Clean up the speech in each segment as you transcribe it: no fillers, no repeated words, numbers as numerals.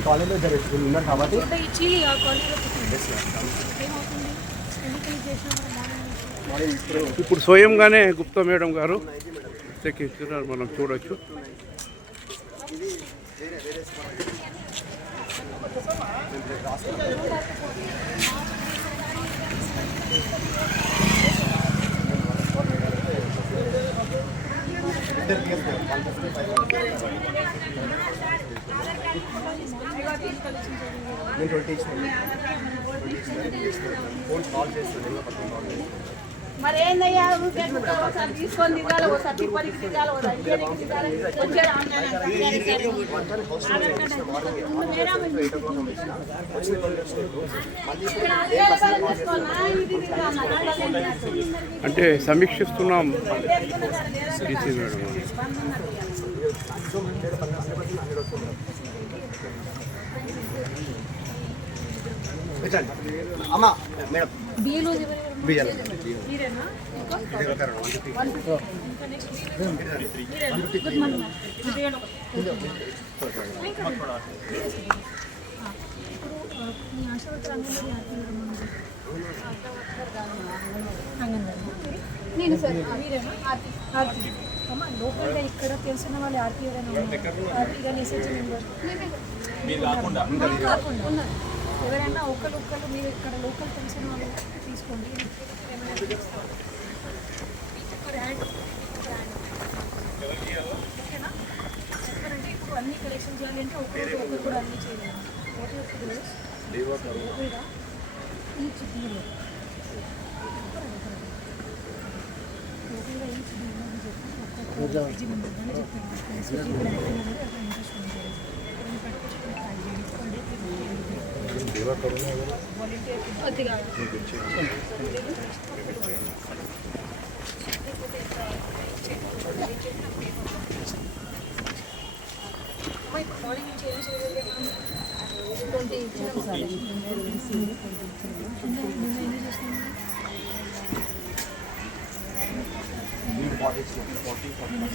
ఈ కాలేజ్లో ఉన్నారు కాబట్టి ఇప్పుడు స్వయంగానే గుప్తా మేడం గారు చెక్కిస్తున్నారు, మనం చూడొచ్చు. నేను 20 ఫోన్ కాల్ చేస్తాను. మరి ఏందయ్యా ఒకసారి తీసుకొని దిగాలి, ఒకసారి తిప్పనికి దిగాలి, వచ్చే అంటే సమీక్షిస్తున్నాం డీసీ మేడం. అమ్మా మేడం నేను సార్ అమ్మ లోకల్గా ఇక్కడ తెలిసిన వాళ్ళు ఆర్పీ ఎవరైనా ఎస్హెచ్ మెంబర్ కాకుండా ఎవరైనా ఒకళ్ళు మీరు ఇక్కడ లోకల్ తెలిసిన వాళ్ళు తీసుకోండి. ఓకేనా? ఎందుకంటే ఇప్పుడు అన్ని కలెక్షన్ చేయాలి అంటే ఒకరు కూడా అన్నీ చేయలేదు. ఈచ్ డీలో లోకల్గా ఈచ్ డీలో అని చెప్పి ఒక్కొక్క ఎస్హెచ్ మెంబర్ కానీ చెప్పాను. ఎస్హెచ్ కూడా ఇంట్రెస్ట్ ఉంటుంది.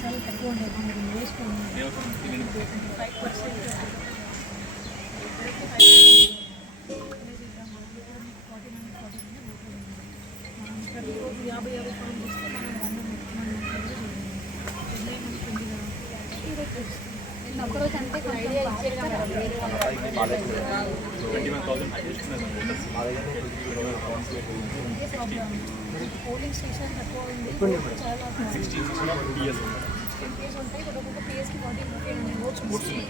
చాలా తక్కువ ఉండేది వేసుకోండి. 5% ఒకరోజు అంటే పోలింగ్ స్టేషన్ తక్కువ ఉంది. చాలా కేసు ఉంటాయి. ఒక్కొక్క పిఎస్కి 40 ఓట్స్ వస్తుంది.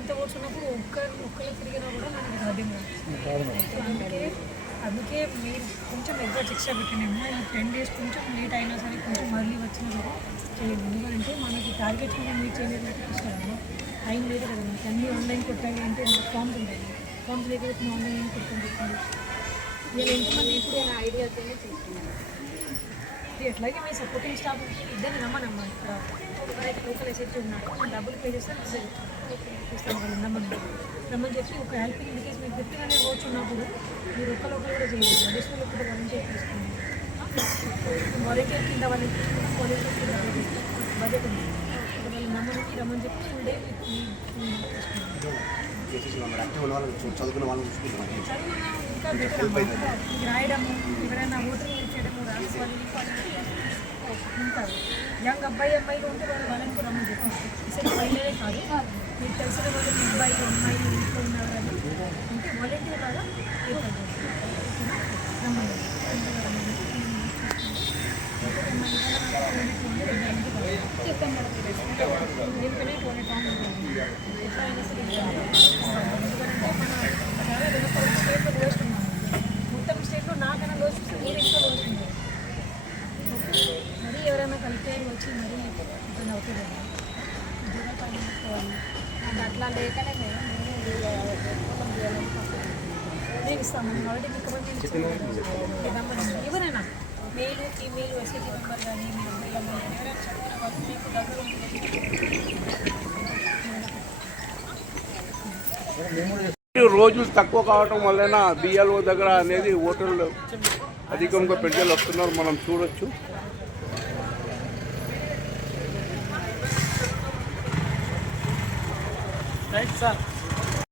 ఇంత ఓట్స్ ఉన్నప్పుడు ఒక్కళ్ళు తిరిగినా కూడా మనకి సాధ్యం కాదు. అందుకే మీరు కొంచెం ఎగ్జాక్ట్ శిక్ష పెట్టినేమో ఈ 10 days కొంచెం లేట్ అయినా సరే కొంచెం మళ్ళీ వచ్చినా కూడా చేయండి. ఎందుకంటే మనకి టార్గెట్స్ మీద మీరు చేయలేదంటే కష్టం. టైం లేదు కదా, మనకి అన్నీ ఆన్లైన్ కొట్టాలి అంటే మనకు ఫామ్స్ ఉంటాయి. ఫామ్స్ లేకపోతే ఆన్లైన్ కొట్టుకొని చెప్పండి. నేను ఎంతమంది ఇప్పుడు ఐడియాతోనే చేస్తున్నాను. ఎట్లాగే మీ సపోర్టింగ్ స్టాఫ్ ఇద్దరిని రమ్మనమ్మా. ఇక్కడ ఎవరైతే లోకల్ ఎస్హెచ్ ఉన్నారో డబ్బులు పే చేస్తారు, ఇస్తాం వాళ్ళు రమ్మని చెప్పి ఒక హెల్పింగ్ ఇన్ కేసు మీకు 50 ఓట్స్ ఉన్నప్పుడు మీరు ఒకరు కూడా చేయండి. అడిషనల్ కూడా వాలంటీర్ తీసుకోండి. వాలంటీర్ కింద వాళ్ళకి వాలంటీర్ కూడా బడ్జెట్ ఉంది. వాళ్ళు రమ్మని చెప్పి ఫుల్ డే చదువుకున్న వాళ్ళని ఇంకా బెటర్. రాయడము, ఎవరైనా ఓటర్ చేయడము, రాసుకోవాలి ఉంటారు. యంగ్ అమ్మాయిలు ఉంటే వాళ్ళని కూడా రమ్మని చెప్పండి. ఇసరి అబ్బాయిలే కాదు, మీకు తెలిసిన వాళ్ళు మీ అమ్మాయి ఇంట్లో ఉన్నారు అని అంటే వాలంటీర్ లాగా రమ్మని చెప్పండి. ఎందుకంటే ఎట్లా అయినా సరే ఎందుకంటే మన చాలా వెనక స్టేట్లో లోస్తున్నాం. మొత్తం స్టేట్లో నాకన్నా లోస్తుంది, మీరు ఇంకా లోస్తుంది. మరీ ఎవరైనా కలిపేరు వచ్చి మరీ ఇబ్బంది అవుతుంది. అట్లా లేకనే మేము ఇస్తాము. ఆల్రెడీ మీకు ఎవరైనా మేలు ఫీమేల్ ఎస్ఐటీ మెంబర్ కానీ మీ అమ్మాయిలు ఎవరైనా చదివిన వాళ్ళు మీకు దగ్గర రోజులు తక్కువ కావటం వలన బిఎల్ఓ దగ్గర అనేది ఓటర్లు అధికంగా ప్రజలు వస్తున్నారు, మనం చూడొచ్చు. Right sir.